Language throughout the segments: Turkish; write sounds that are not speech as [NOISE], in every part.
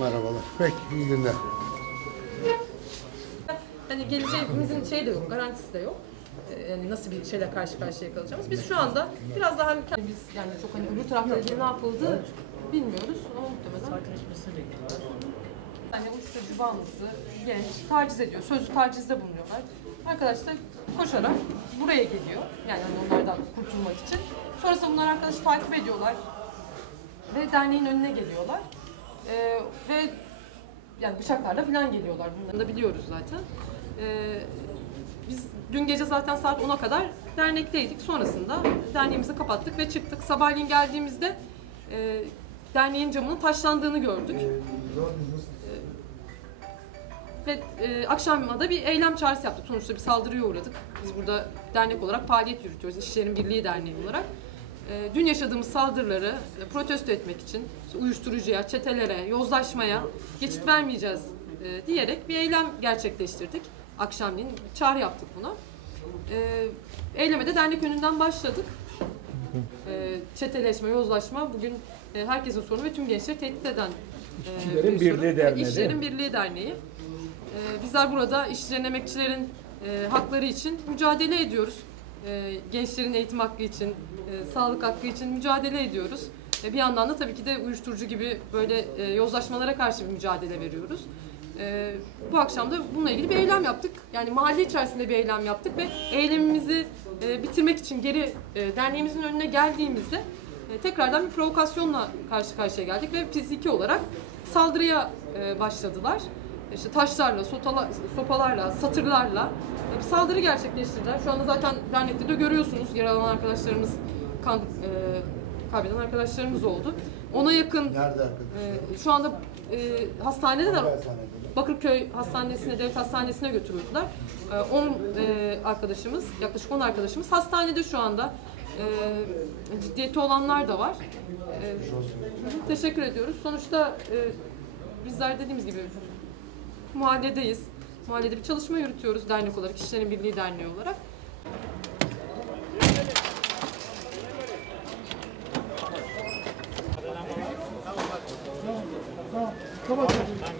Merhabalar. Peki, iyi günler. Hani geleceğimizin şey de yok, garantisi de yok. Ee, Yani nasıl bir şeyle karşı karşıya kalacağımız. Biz şu anda biraz daha kendi- biz yani çok hani öbür tarafta ne yapıldı bilmiyoruz ama muhtemelen. Yani uyuşturucu bağımlısı, genç, taciz ediyor, sözlü tacizde bulunuyorlar. Arkadaş da koşarak buraya geliyor. Yani hani onlardan kurtulmak için. Sonrasında bunlar arkadaşı takip ediyorlar. Ve derneğin önüne geliyorlar. Ee, ve yani bıçaklarla falan geliyorlar. Bunları da biliyoruz zaten. Ee, biz dün gece zaten saat 10'a kadar dernekteydik. Sonrasında derneğimizi kapattık ve çıktık. Sabahleyin geldiğimizde e, derneğin camının taşlandığını gördük. Ve e, akşama da bir eylem çağrısı yaptık. Sonuçta bir saldırıya uğradık. Biz burada dernek olarak faaliyet yürütüyoruz. İşçilerin Birliği Derneği olarak. E, dün yaşadığımız saldırıları protesto etmek için uyuşturucuya, çetelere, yozlaşmaya geçit vermeyeceğiz e, diyerek bir eylem gerçekleştirdik. Akşamleyin çağrı yaptık buna. E, eyleme de dernek önünden başladık. E, çeteleşme, yozlaşma bugün e, herkesin sorunu ve tüm gençleri tehdit eden e, İşçilerin bir Birliği. Derneği, İşçilerin Birliği Derneği. Ee, bizler burada işçilerin, emekçilerin hakları için mücadele ediyoruz. Ee, gençlerin eğitim hakkı için, e, sağlık hakkı için mücadele ediyoruz. E, bir yandan da tabii ki de uyuşturucu gibi böyle e, yozlaşmalara karşı bir mücadele veriyoruz. E, bu akşam da bununla ilgili bir eylem yaptık. Yani mahalle içerisinde bir eylem yaptık ve eylemimizi e, bitirmek için geri e, derneğimizin önüne geldiğimizde e, tekrardan bir provokasyonla karşı karşıya geldik ve fiziki olarak saldırıya e, başladılar. İşte taşlarla, sotala, sopalarla, satırlarla e, bir saldırı gerçekleştirdiler. Şu anda zaten dernekte de görüyorsunuz yaralanan arkadaşlarımız, kan e, kaybeden arkadaşlarımız oldu. Ona yakın Nerede arkadaşlar? e, şu anda e, hastanede de Hastanede. Bakırköy Hastanesi'ne, devlet hastanesine götürüldüler. 10 arkadaşımız, yaklaşık 10 arkadaşımız hastanede şu anda. E, ciddiyeti olanlar da var. E, teşekkür ediyoruz. Sonuçta e, bizler dediğimiz gibi mahalledeyiz. Mahallede bir çalışma yürütüyoruz dernek olarak, İşçilerin Birliği Derneği olarak.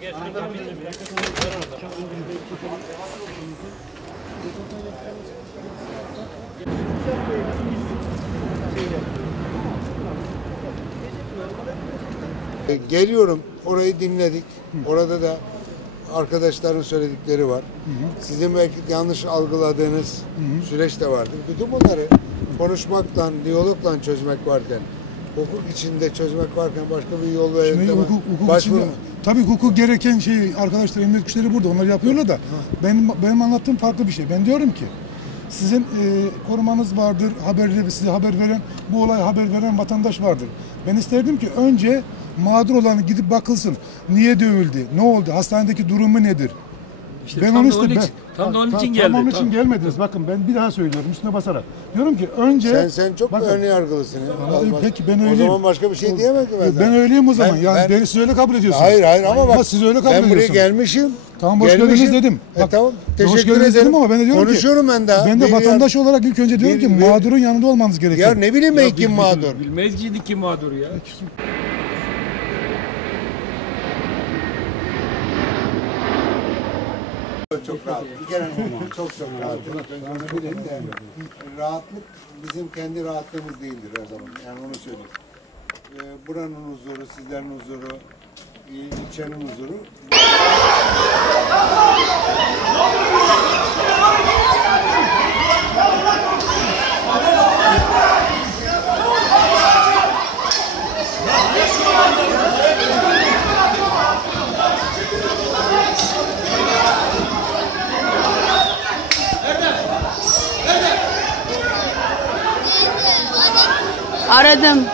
E, Geliyorum, orayı dinledik. Orada da arkadaşların söyledikleri var. Sizin belki yanlış algıladığınız süreç de vardır. Bütün bunları konuşmakla, diyalogla çözmek varken, hukuk içinde çözmek varken başka bir yol ve Şimdi yönteme hukuk, hukuk başvurma. içinde, tabii hukuk gereken şey arkadaşlar emniyet güçleri burada onlar yapıyorlar da benim benim anlattığım farklı bir şey. Ben diyorum ki sizin e, korumanız vardır, haberleri size haber veren, bu olaya haber veren vatandaş vardır. Ben isterdim ki önce mağdur olanı gidip bakılsın. Niye dövüldü? Ne oldu? Hastanedeki durumu nedir? İşte ben tam onu da iste- onun ben- için- tam da onun için Tam geldi, onun için tam. gelmediniz. Bakın ben bir daha söylüyorum üstüne basarak. Diyorum ki önce Sen sen çok Bakın, ön yargılısın. ya. Bak- Peki ben O öyleyim. zaman başka bir şey diyemem ki ben. Ben öyleyim o zaman. Ben- yani ben- beni siz öyle kabul ediyorsunuz. Hayır hayır ama bak siz öyle kabul ben buraya ediyorsunuz. gelmişim. Tamam hoş gelmişim. geldiniz dedim. E, tamam hoş teşekkür geldiniz ederim. dedim ama ben de diyorum Konuşuyorum ki, ben daha. Ben de Bir- vatandaş olarak ilk önce diyorum bir- ki mağdurun yanında olmanız gerekiyor. Ya ne bileyim ben kim mağdur. Bilmez ki kim mağdur ya. Çok rahat. Bir kere [LAUGHS] çok çok rahat. Onu bilin de rahatlık bizim kendi rahatlığımız değildir her zaman. Yani onu söyleyeyim. Ee, buranın huzuru, sizlerin huzuru, il- ilçenin huzuru. Aradım.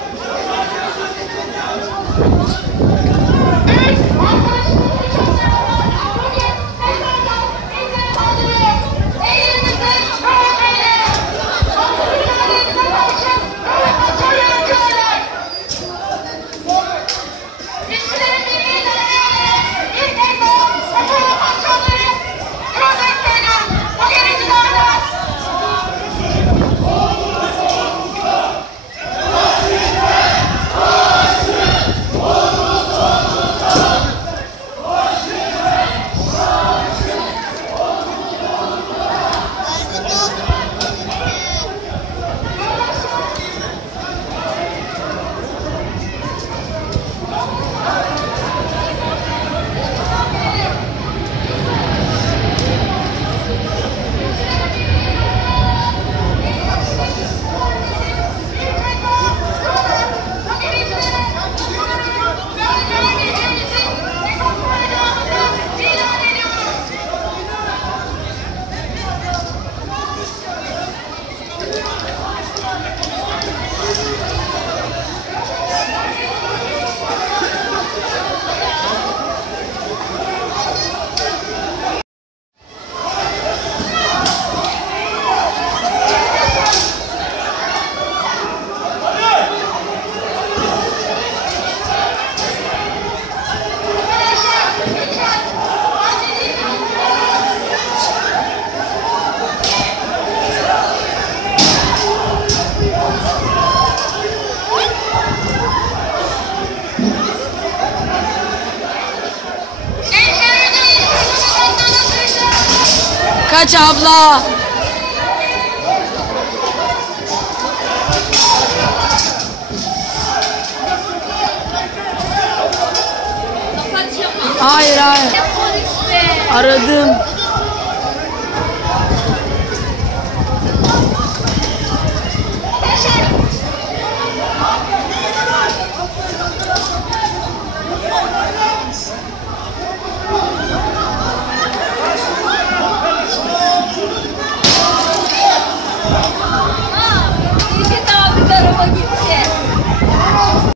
Kaç abla. Hayır hayır. Aradım.